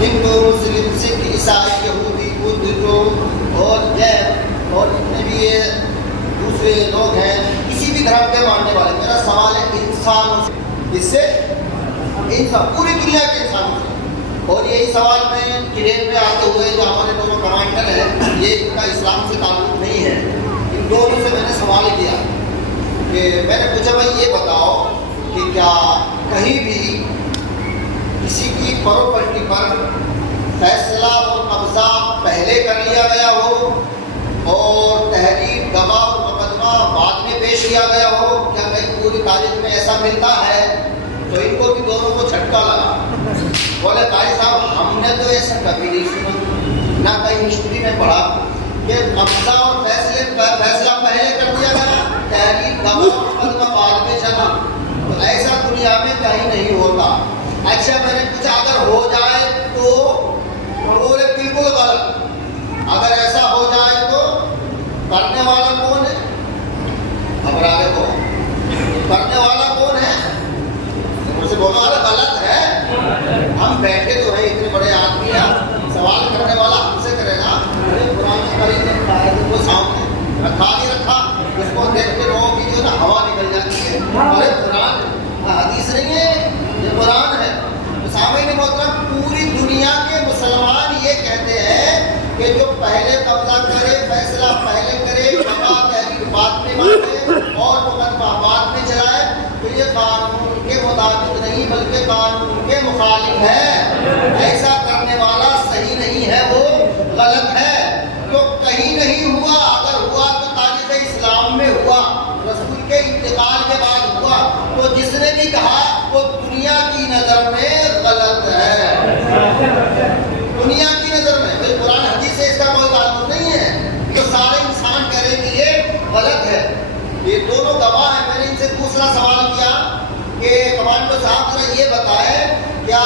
ہندو مسلم سکھ عیسائی یہودی بدھ جو اور جین اور جتنے بھی یہ دوسرے لوگ ہیں کسی بھی دھرم کے ماننے والے، میرا سوال ہے انسانوں سے، اس سے انسان پوری دنیا کے انسانوں سے. اور یہی سوال میں کرین میں آتے ہوئے جو ہمارے دونوں کمانڈر ہیں، یہ ان کا اسلام سے تعلق نہیں ہے، ان دونوں سے میں نے سوال کیا کہ میں نے پوچھا بھائی یہ بتاؤ کہ کیا کہیں بھی کسی کی پراپرٹی پر فیصلہ اور قبضہ پہلے کر لیا گیا ہو اور تحریر گواہ اور مقدمہ بعد میں پیش کیا گیا ہو؟ کیا کہیں پوری تاریخ میں ایسا ملتا ہے؟ تو ان کو بھی دونوں کو جھٹکا لگا. بولے قاری صاحب ہم نے تو ایسا کبھی نہیں سنا، نہ کہیں ہسٹری میں پڑھا کہ قبضہ اور فیصلہ پہلے کر دیا گیا، تحریر گواہ اور مقدمہ بعد میں چلا. تو ایسا دنیا میں کہیں نہیں ہوتا. اچھا میں نے پوچھا اگر ہو جائے تو بولے بالکل غلط. اگر ایسا ہو جائے تو کرنے والا کون ہے؟ گھبرا رہے ہو، کرنے والا کون ہے؟ مجھ سے بولو ارے غلط ہے. ہم بیٹھے تو ہیں اتنے بڑے آدمی ہیں، سوال کرنے والا ہم سے کرے گا. قرآن کریم نے قاعدے کو سامنے رکھا نہیں رکھا، اس کو دیکھ کے لوگوں کی جو ہے نا ہوا نکل جاتی ہے. ارے قرآن حدیث نہیں ہے، یہ قرآن ہے. سامعین محترم پوری دنیا کے مسلمان یہ کہتے ہیں کہ جو پہلے قبضہ کرے، فیصلہ پہلے کرے، گواہ تحریر بعد میں مانگے اور مقدمہ بعد میں چلائے، تو یہ قانون کے مطابق نہیں بلکہ قانون کے مخالف ہے. ایسا کرنے والا صحیح نہیں ہے، وہ غلط ہے. تو کہیں نہیں ہوا، اگر ہوا تو تاریخ اسلام میں ہوا، رسول کے انتقال کے بعد ہوا. تو جس نے بھی کہا وہ دنیا کی نظر میں غلط ہے، دنیا کی نظر میں. پھر قرآن حدیث سے اس کا کوئی تعلق نہیں ہے. تو سارے انسان کہہ رہے کہ یہ غلط ہے. یہ دونوں گواہ ہیں. میں نے ان سے دوسرا سوال کیا کہ کمانڈو صاحب ذرا یہ بتائے کیا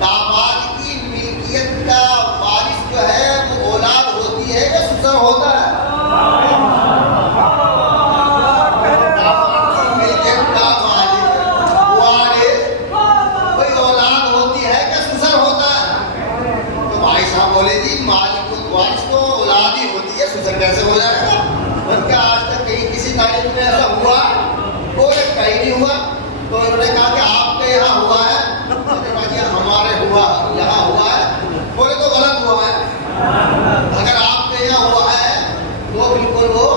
داماد کی ملکیت کا وارث جو ہے وہ اولاد ہوتی ہے یا سسر ہوتا ہے؟ کیسے ہو جائے گا؟ بلکہ آج تک کہیں کسی تاریخ میں ایسا ہوا کوئی کہیں نہیں ہوا. تو انہوں نے کہا کہ آپ کے یہاں ہوا ہے. میں نے کہا جی ہمارے ہوا یہاں ہوا ہے. بولے تو غلط ہوا ہے. اگر آپ کے یہاں ہوا ہے تو بالکل وہ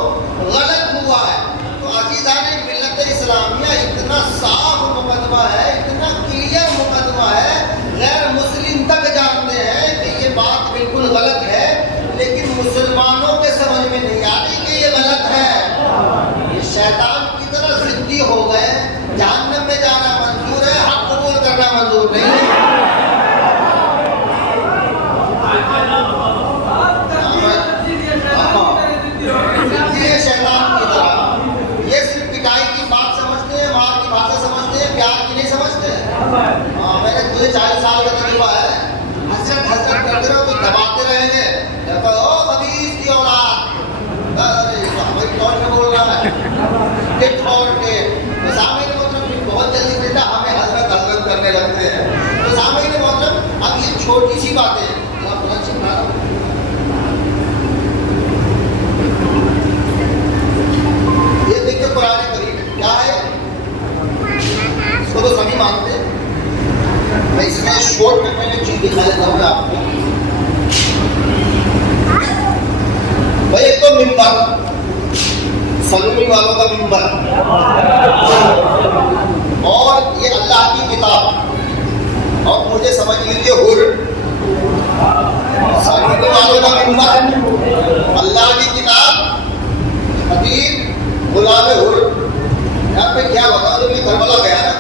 غلط ہوا ہے. تو عزیزان ملت اسلامیہ اتنا صاف مقدمہ ہے، اتنا کلیئر مقدمہ ہے، غیر مسلم تک جانتے ہیں کہ یہ بات بالکل غلط ہے، لیکن مسلمانوں کے سمجھ میں نہیں آ رہی کہ یہ غلط ہے. یہ شیطان کی طرح ضدی ہو گئے. جہنم میں جانا منظور ہے، حق قبول کرنا منظور نہیں ہے. یہ شیطان کی طرح یہ صرف پٹائی کی بات سمجھتے ہیں، مار کی باتیں سمجھتے ہیں، پیار کی نہیں سمجھتے. میں نے مجھے 40 سال کا تجربہ ہے. حسرت کرتے رہو تو دباتے رہیں گے. خبیث کی اولاد ہماری طور میں بول رہا ہے ٹک فور ٹک. سامعین محترم بہت جلدی بیٹا ہمیں حضرت حضرت کرنے لگتے ہیں. تو سامعین محترم اب یہ چھوٹی سی باتیں یہ دیکھیں قرآن کریم کیا ہے، اس کو تو سبھی مانتے ہیں. میں اس میں شورٹ میں ایک چیز دکھا دیتا ہوں آپ کو. بھائی ایک تو ممبر، سلومی والوں کا ممبر، اور یہ اللہ کی کتاب، اور مجھے سمجھ لیجیے حر. سلومی والوں کا ممبر، اللہ کی کتاب، خطیب، غلام حر. یہاں پہ کیا بتا دو، میں کربلا گیا نا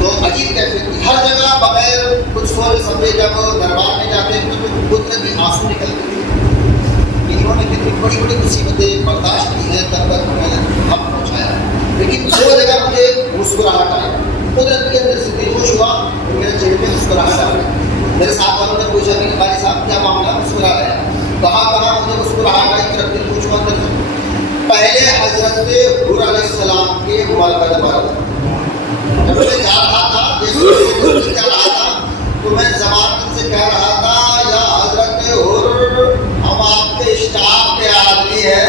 تو عجیب کیفیت تھی. ہر جگہ بغیر کچھ سوچ سمجھے جب دربار میں جاتے ہیں تو قدرتی آنسو نکلتے تھے. انہوں نے کتنی بڑی بڑی مصیبتیں برداشت کی ہیں، تب تک انہیں حق پہنچایا. لیکن دو جگہ مجھے مسکراہٹ آئی. قدرت کے اندر سے دل خوش ہوا تو میرے چہرے پہ مسکراہٹ آ گئی. میرے ساتھ والوں نے پوچھا کہ بھائی صاحب کیا معاملہ مسکرا رہے ہیں؟ کہاں مجھے مسکراہٹ آئی، میرا دل خوش ہوا. پہلے حضرت حر علیہ السلام کے ملبد پر جب میں جا رہا تھا، جا رہا تھا تو میں زبان سے کہہ رہا تھا یا حضرت حر ہم آپ کے اسٹاف کے آدمی ہیں،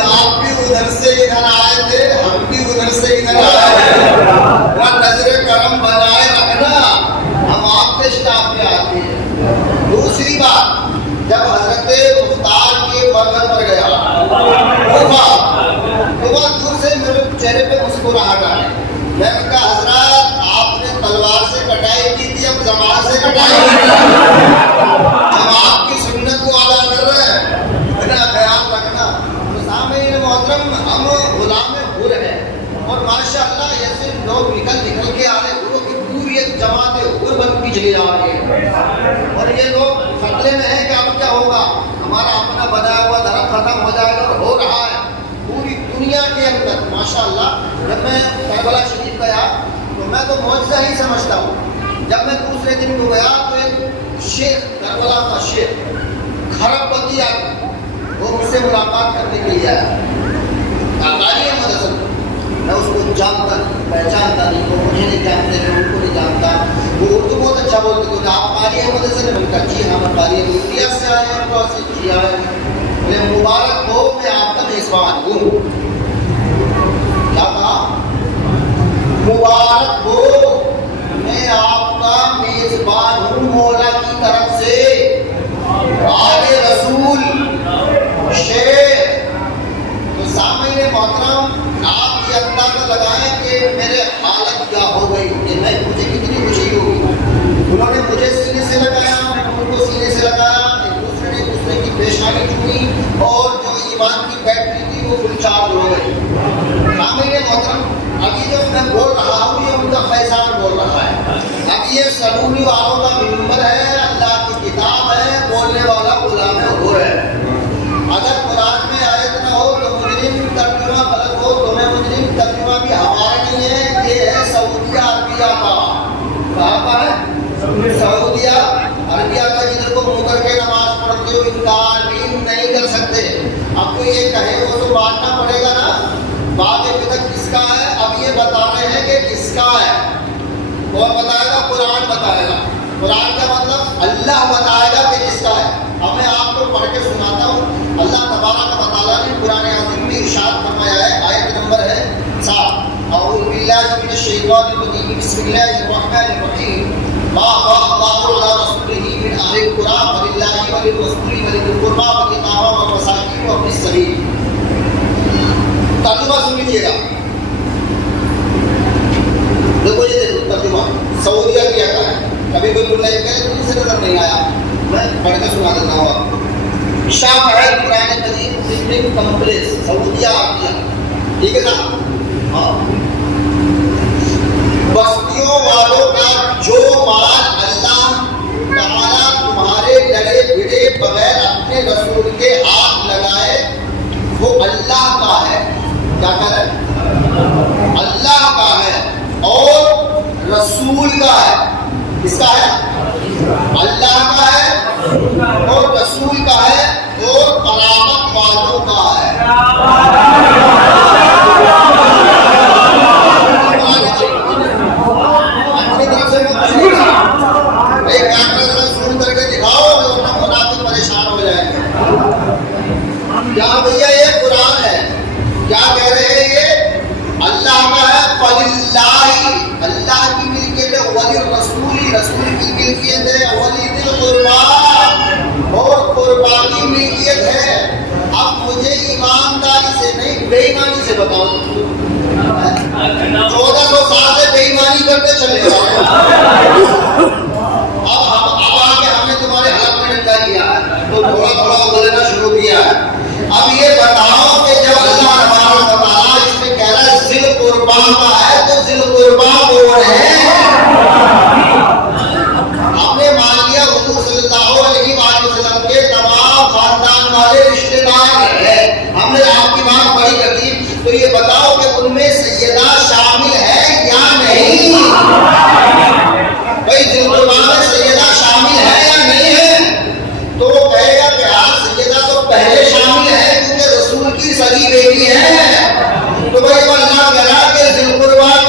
آپ بھی ادھر سے ادھر آئے تھے، ہم بھی ادھر سے ادھر آئے ہیں، نظر کرم بنائے رکھنا، ہم آپ کے اسٹاف کے آدمی ہیں۔ دوسری بات، جب حضرت مختار کے بغل پر گیا تو وہ دور سے میرے چہرے پہ مسکراہٹ آئی، میں نے کہا حضرت آپ نے تلوار سے کٹائی کی تھی، اب زبان سے کٹائی کی تھی، ہم آپ کی سنت کو ادا کر رہے ہیں، میرا خیال رکھنا۔ تو سامعین محترم، ہم غلام حر ہیں اور ماشاء اللہ ایسے لوگ نکل کے آ رہے حروں کی پوری ایک جماعت حر بنتی چلی جا رہی ہے، اور یہ لوگ خطرے میں ہیں کہ اب کیا ہوگا، ہمارا اپنا بنایا ہوا دھرم ختم ہو جائے گا، اور ہو رہا ہے پوری دنیا کے اندر ماشاءاللہ۔ جب میں کربلا شریف گیا تو میں تو معجزہ ہی سمجھتا ہوں، جب میں دوسرے دن کو گیا تو ایک شیخ، کربلا کا شیخ خراب بتی آدمی، وہ مجھ سے ملاقات کرنے کے لیے آیا، قاری احمد حسن، میں اس کو جانتا پہچانتا نہیں، وہ مجھے نہیں جانتے، میں ان کو نہیں جانتا، وہ اردو بہت اچھا بولتے تھے، آپ قاری احمد حسن نے کہا جی ہاں میں قاری احمد انڈیا سے آئے ہیں، تو سے جی آئے، بولے مبارک ہو میں آپ کا میزبان ہوں۔ کیا کہا؟ مبارک ہو میں آپ کا میزبان ہوں مولا کی طرف سے، آگے رسول شیر۔ تو سامعین محترم، آپ یہ اندازہ لگائیں کہ میرے حالت کیا ہو گئی کہ مجھے کتنی خوشی ہوگی۔ انہوں نے مجھے سینے سے لگایا، میں نے ان کو سینے سے لگایا، ایک دوسرے نے دوسرے کی پیشانی چومی، اور جو ایمان کی بیٹری تھی وہ فل چارج ہو گئی۔ سامعین محترم، ابھی جو میں بول رہا ہوں یہ ان کا فیضان بول رہا ہے، اب یہ سلومی والوں کا منبر ہے، اللہ کی کتاب ہے، بولنے والا غلام حر ہے۔ اگر قرآن میں آیت نہ ہو تو مجرم ترجمہ غلط ہو تو میں مجرم ترجمہ بھی ہمارا نہیں ہے، یہ ہے سعودیہ عربیہ کا۔ کہاں کا ہے؟ سعودیہ عربیہ کا، جدھر کو منہ کر کے نماز پڑھتے ہو انکار نہیں کر سکتے۔ اب کوئی یہ کہے وہ تو ماننا پڑے گا نا، بعد فتح کس کا ہے، اب یہ بتا رہے ہیں کہ کس کا ہے، کون بتائے گا؟ قرآن بتائے گا۔ قرآن کا مطلب اللہ بتائے گا کہ کس کا ہے۔ اب میں آپ کو پڑھ کے سناتا ہوں، اللہ تبارک و تعالیٰ نے قرآن عظیم میں ارشاد فرمایا ہے، آیت نمبر ہے 7، اعوذ باللہ من الشیطان الرجیم، بسم اللہ الرحمن الرحیم، ما افاء اللہ علی رسولہ من اہل القری فللہ وللرسول ولذی القربی والیتامی والمساکین وابن السبیل۔ ترجمہ سن لیجیے گا، دیکھو یہ دیکھو ترجمہ سعودیہ کیا ہے، کبھی کوئی بول رہا ہے کہ مجھے نظر نہیں آیا، میں پڑھ کے سنا دیتا ہوں آپ کو۔ شاہ محل قرآن کریم مسلم کمپلیکس سعودیہ عربیہ، ٹھیک ہے صاحب؟ ہاں، بستیوں والوں کا جو مال اللہ تعالیٰ تمہارے لڑے بھڑے بغیر اپنے رسول کے ہاتھ لگائے وہ اللہ کا ہے۔ کیا کہہ رہے ہیں؟ اللہ کا ہے اور رسول کا ہے۔ کس کا ہے؟ اللہ کا ہے اور رسول کا ہے اور قرابت والوں کا ہے۔ اپنی طرف سے ایک کام سن کر کے دکھاؤ، لوگ منافق پریشان ہو جائیں گے۔ کیا بھیا یہ قرآن ہے؟ کیا کہہ رہے ہیں؟ یہ اللہ کا ہے، فللہ اللہ کی ملکیت ہے، وللرسول رسول کی ملکیت ہے، ولذی القربی اور قربا کی ملکیت ہے۔ اب مجھے ایمانداری سے نہیں بے ایمانی سے بتاؤ، 1400 سال سے بے ایمانی کرتے چلے جاؤ، اب آ کے ہم نے تمہارے حلق میں ڈنڈا کیا ہے تو تھوڑا تھوڑا بولنا شروع کیا ہے۔ اب یہ بتاؤ کہ جب اللہ تبارک و تعالیٰ اس میں کہہ رہا ہے ذی القربی کا ہے تو ذی القربی کون ہے؟ آپ نے مان لیا حضور صلی اللہ علیہ وسلم کے تمام خاندان والے رشتے دار ہیں، ہم نے آپ کی بات بڑی کر دی، تو یہ بتاؤ کہ ان میں سیدہ شامل ہے یا نہیں؟ بھائی ذی القربی میں سیدہ شامل ہے یا نہیں ہے؟ تو وہ کہے گا کہ ہاں سیدہ تو پہلے شامل ہے کیونکہ رسول کی سگی بیٹی ہے۔ تو بھائی وہ اللہ کہہ رہا کہ ذی القربی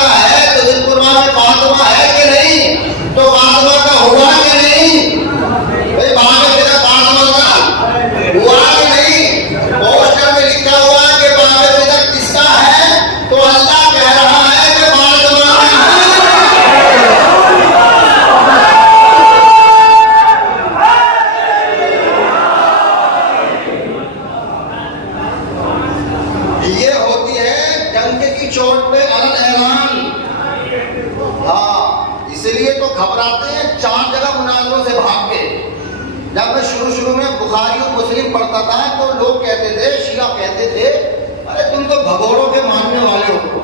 اس لیے تو گھبراتے ہیں 4 جگہ مناظروں سے بھاگ کے. جب میں شروع میں بخاری اور مسلم پڑھتا تھا تو لوگ کہتے تھے، شیعہ کہتے تھے، ارے تم تو بھگوڑوں کے ماننے والے ہو.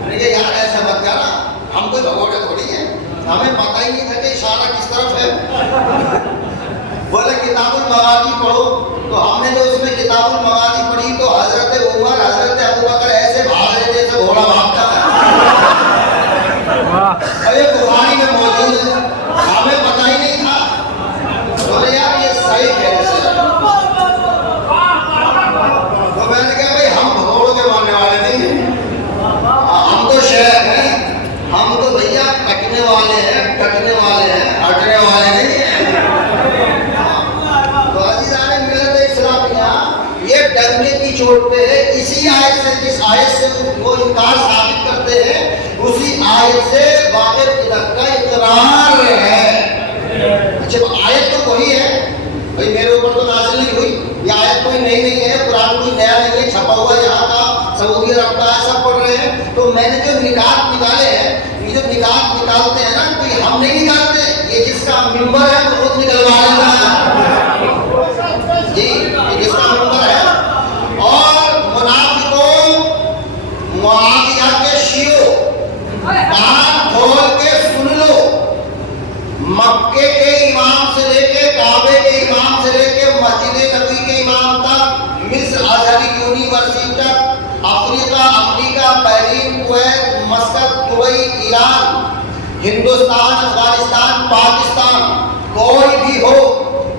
میں نے کہا یار ایسا مت کہنا، ہم کوئی بھگوڑے تھوڑی ہیں، ہمیں پتہ ہی نہیں تھا کہ اشارہ کس طرف ہے. بولے کتاب المغازی پڑھو، تو ہم نے جو اس میں کتاب المغازی پڑھی تو حضرت عمر حضرت ابوبکر ایسے بھاگ رہے تھے جیسے گھوڑا بھاگتا ہے. اور یہ بخاری میں موجود ہے، ہمیں پتہ ہی نہیں تھا. بولے یار یہ صحیح کیسے ہے؟ تو میں نے کہا بھائی ہم بھگوڑوں کے ماننے والے نہیں ہیں، ہم تو شہر ہیں، ہم تو بھیا کٹنے والے ہیں، ہٹنے والے نہیں ہیں. تو عزیزان ملت اسلامیہ، یہ ڈنڈے کی چوٹ پہ اسی آیت سے، جس آیت سے وہ انکار ثابت کرتے ہیں، اسی آیت سے واقف بدعت کا اقرار ہے. اچھا آیت تو وہی ہے بھائی، میرے اوپر تو نازل نہیں ہوئی، یہ آیت کوئی نئی نہیں ہے، قرآن کوئی نیا نہیں ہے، چھپا ہوا یہاں کا سعودی عرب کا ہے، سب پڑھ رہے ہیں. تو میں نے جو نکات نکالے ہیں، یہ جو نکات نکالتے ہیں نا، تو یہ ہم نہیں نکالتے، یہ جس کا ممبر ہے وہ خود نکلوا لیتا ہے. جی یہ جس کا ممبر ہے. اور منافقوں، معاویہ کے شیعوں، کان کھول کے سن لو، مکے کے امام سے لے کے کعبے کے امام سے لے کے مسجد نبوی کے امام تک، مصر ازہری یونیورسٹی تک، افریقہ، امریکہ، Bahrain, Kuwait, Muscat, Dubai, Iran, Hindustan, Afghanistan, Pakistan, کوئی بھی ہو،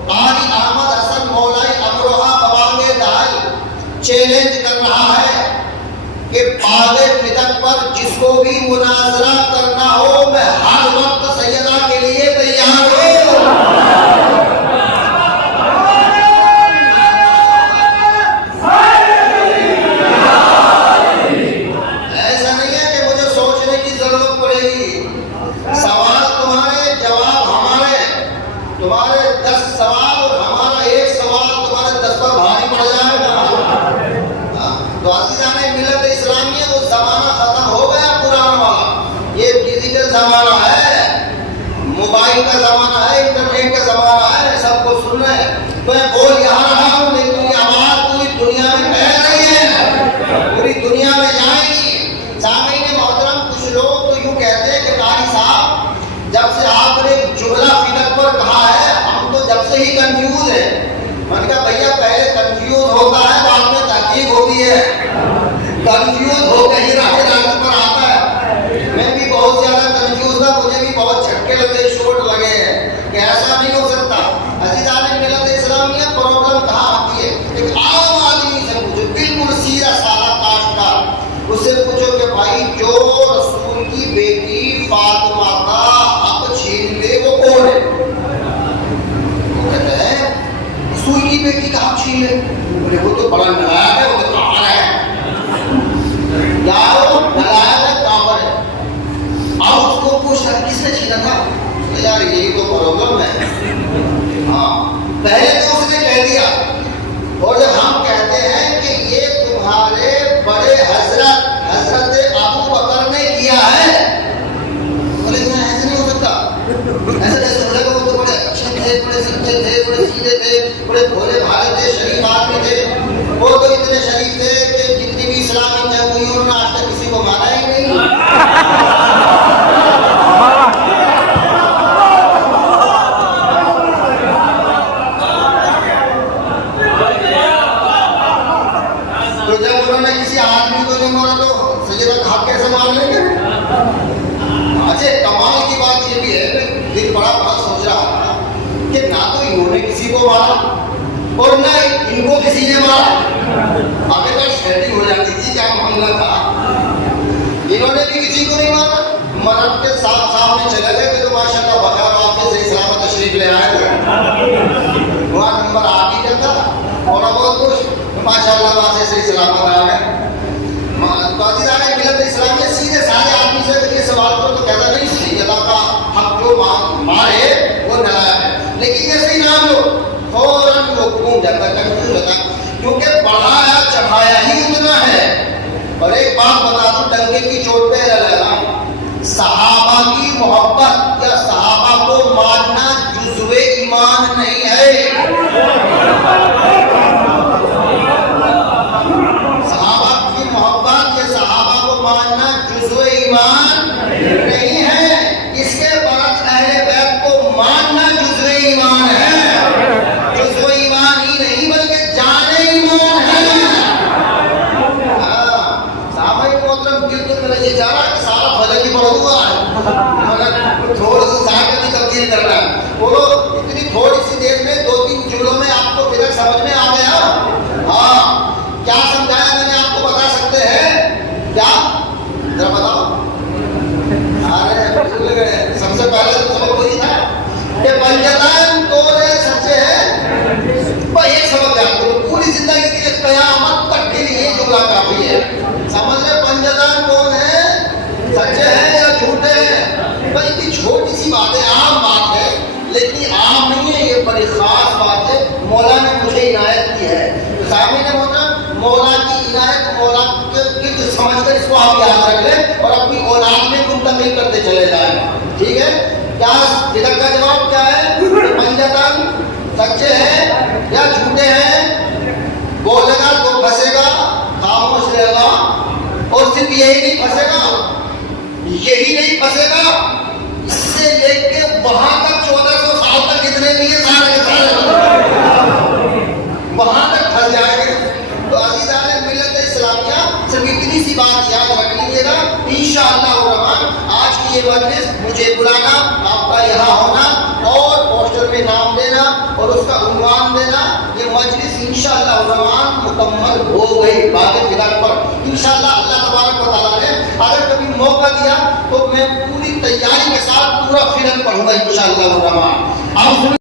قاری احمد حسن مولائی امروہہ ببانگ دہل چیلنج کر رہا ہے کہ باغ بدعت پر جس کو بھی مناظرہ کرنا ہو، میں ہر وقت سیدہ کے لیے تیار ہوں. ایسا نہیں ہے کہ مجھے سوچنے کی ضرورت پڑے گی. سوال تمہارے، جواب ہمارے، تمہارے 10 سوال اور ہمارا 1 سوال تمہارے 10 پر بھاری پڑ جائے گا. تو عزیزان ملت اسلامیہ، وہ زمانہ ختم ہو گیا پرانا والا. یہ ڈیجیٹل زمانہ ہے، موبائل کا زمانہ ہے، انٹرنیٹ کا زمانہ ہے، سب کو سننا ہے. میں بول یہاں رہا ہوں لیکن یہ آواز پوری دنیا میں پھیل رہی ہے، پوری دنیا میں جائے گی. سامعین محترم، کچھ لوگ تو یوں کہتے ہیں کہ قاری صاحب جب سے آپ نے جملہ فکر پر کہا ہے ہم تو جب سے ہی کنفیوز ہیں. میں نے کہا بھیا پہلے کنفیوز ہوتا ہے، بعد میں تحقیق ہوتی ہے. کنفیوز ہو کے ہی راہ پر آتا ہے. میں بھی بہت زیادہ کنفیوز تھا، مجھے بھی بہت جھٹکے لگے، چوٹ لگے ہیں کہ ایسا نہیں ہو سکتا. عزیزان ملت اسلامیہ، پرابلم کہاں آتی ہے؟ ایک عام آدمی سے پوچھو، بالکل سیدھا سادہ کاشتکار، اس سے پوچھو کہ بھائی جو رسول کی بیٹی فاطمہ کا حق چھین لے وہ کون ہے؟ وہ کہتے ہیں رسول کی بیٹی کا حق چھین لے، بولے وہ تو بڑا نلائق ہے، وہ تو کافر ہے. یار نلائق ہے، کافر ہے. اب اس کو پوچھتا کس نے چھینا تھا؟ یار یہی تو پرابلم ہے. ہاں پہلے تو اس نے کہہ دیا، اور جب ہم کہتے ہیں کہ یہ تمہارے بڑے حضرت ابو بکر نے کیا ہے، بولے ایسا نہیں ہو سکتا. ایسا جیسے بولے گا وہ تو بڑے اچھے تھے، بڑے سچے تھے، بڑے سیدھے تھے، بڑے بھولے بھالے تھے، شریف آدمی تھے. وہ تو اتنے شریف تھے کہ جتنی بھی اسلامی جنگ ہوئی انہوں نے آج تک کسی کو مارا ہی نہیں. تو جب انہوں نے کسی آدمی کو نہیں مارا تو سیدہ کا حق کیسے مان لیں گے؟ اچھا کمال کی بات یہ بھی ہے، دل بڑا سوچ رہا تھا کہ نہ تو انہوں نے کسی کو مارا اور نہ ان کو کسی نے مارا. آگے تک سیٹنگ ہو جاتی تھی، کیا معاملہ تھا. انہوں نے بھی کسی کو نہیں مارا، مرد کے سامنے چلے گئے کہ تو ماشاء اللہ بخیر آپ سے صحیح سلامت تشریف لے آئے تھے. وہاں نمبر آپ ہی کا تھا اور بہت خوش ماشاء اللہ وہاں سے صحیح سلامت آ گئے. عزیزان ملت اسلامیہ، سیدھے سارے آدمی سے یہ سوال کرو تو کہتا نہیں سیدہ کا حق جو مارے وہ نلائق ہے. لیکن جیسے ہی نام لو فوراً وہ گھوم جاتا، کنفیوز ہوتا، کیونکہ پڑھایا چڑھایا ہی اتنا ہے. اور ایک بات بتا دوں ڈنکے کی چوٹ پہ لگا، صحابہ کی محبت یا نہیں ہے. اس کے برعکس اہل بیت کو ماننا جزو ایمان ہے. جزو ایمان ہی نہیں بلکہ جان ایمان ہے. سامعین محترم بالکل میں یہ چاہ رہا کہ سارا فلک ہی پڑھ دوں گا، تھوڑا سا ذائقہ بھی تبدیل کرنا ہے. بولو اتنی تھوڑی سی دیر میں 2-3 جملوں میں آپ کو فلک سمجھ میں آ گیا؟ ہاں. کیا سمجھایا میں نے آپ کو بتا سکتے ہیں کیا؟ ذرا بتاؤ. ارے بھول گئے. سب سے پہلے تو سبق وہی تھا کہ پنجتان کون ہے؟ سچے ہیں. بھائی ایک سبق یاد کرو، پوری زندگی کے لیے قیامت تک کے لیے یہ جملہ کافی ہے. سمجھ رہے پنجتان کون ہے؟ سچے ہیں یا جھوٹے ہیں؟ بھائی اتنی چھوٹی سی بات ہے، عام بات ہے، لیکن عام نہیں ہے، یہ بڑی خاص بات ہے. مولا نے مجھے عنایت کی ہے. تو سامنے نے بولا مولا کی عنایت، مولا کے سمجھ کر اس کو آپ یاد رکھ لیں اور اپنی اولاد میں منتقل کرتے چلے جائیں. ٹھیک ہے؟ کیا جدک کا جواب کیا ہے؟ پنجتن سچے ہیں یا جھوٹے ہیں؟ بولے گا تو پھنسے گا، خاموش رہے گا. اور صرف یہی نہیں پھنسے گا، یہی نہیں پھنسے گا، اس سے لے کے وہاں تک 1400 سال تک جتنے بھی ہیں سارے کے سارے وہاں تک پھنس جائیں گے. تو عزیزان ملت اسلامیہ صرف اتنی سی بات یاد رکھ لیجیے گا، انشاءاللہ الرحمن آج کی یہ مجلس مجھے بلانا، آپ کا یہاں ہونا اور پوسٹر میں نام دینا اور اس کا عنوان دینا، یہ مجلس انشاءاللہ الرحمن مکمل ہو گئی باقی فلک پر. انشاءاللہ اللہ تبارک و تعالیٰ نے اگر کبھی موقع دیا تو میں پوری تیاری کے ساتھ پورا فلک پڑھوں گا انشاءاللہ الرحمن.